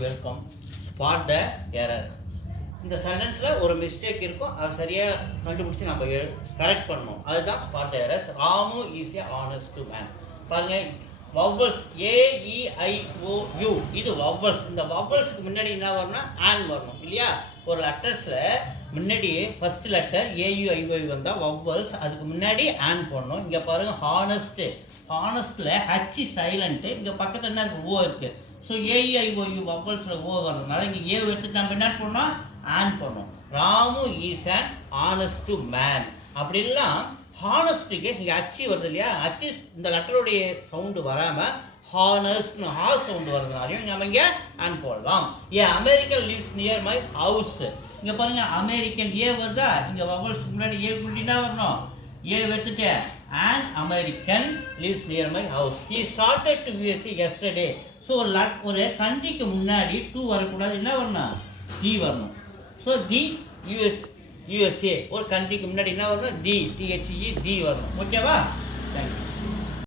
Welcome. Spot the error. இந்த சென்டென்ஸில் ஒரு mistake இருக்கும், அதை சரியாக கண்டுபிடிச்சி நம்ம கரெக்ட் பண்ணணும். அதுதான் spot the errors. Ramu is a honest man. பாருங்க, வவ்வல்ஸ் AEIOU இது வவ்வல்ஸ். இந்த வவ்வல்ஸுக்கு முன்னாடி என்ன வரணும்னா ஆன் வரணும் இல்லையா? ஒரு லெட்டர்ஸில் முன்னாடி ஃபர்ஸ்ட் லெட்டர் AUIOU வந்தால் வவ்வல்ஸ், அதுக்கு முன்னாடி ஆன் போடணும். இங்கே பாருங்கள், ஹானஸ்ட்டு. ஹானஸ்ட்டில் ஹச் சைலண்ட்டு, இங்கே பக்கத்தில் என்ன இருக்குது? ஓ இருக்குது. ஸோ AEIOU வவ்வல்ஸில் ஓ வர்றதுனால இங்கே ஏ எடுத்துட்டு நம்ம என்ன பண்ணோம்? ஆன் பண்ணோம். Ramu is an honest man. அப்படிலாம் ஹானஸ்ட்டுக்கு இங்கே அச்சு வருது இல்லையா? அச்சு இந்த லெட்டருடைய சவுண்டு வராமல் ஹானஸ்ட்னு சவுண்டு வர்றதுனாலையும் நம்ம இங்கே ஆன் போடலாம். American lives near my house. இங்கே பாருங்க, அமெரிக்கன் ஏ வருதா? இங்கே வவ்வல்ஸ் முன்னாடி ஏ குட்டினா வரணும். ஏ எடுத்துட்டு an American lives near my house. He started to USA yesterday. So ஒரு கண்ட்ரிக்கு முன்னாடி டூ வரக்கூடாது, என்ன வரணும்? தி வரணும். ஸோ தி USA ஒரு கண்ட்ரிக்கு முன்னாடி என்ன வரணும்? தி THE தி வரணும். ஓகேவா? தேங்க்யூ.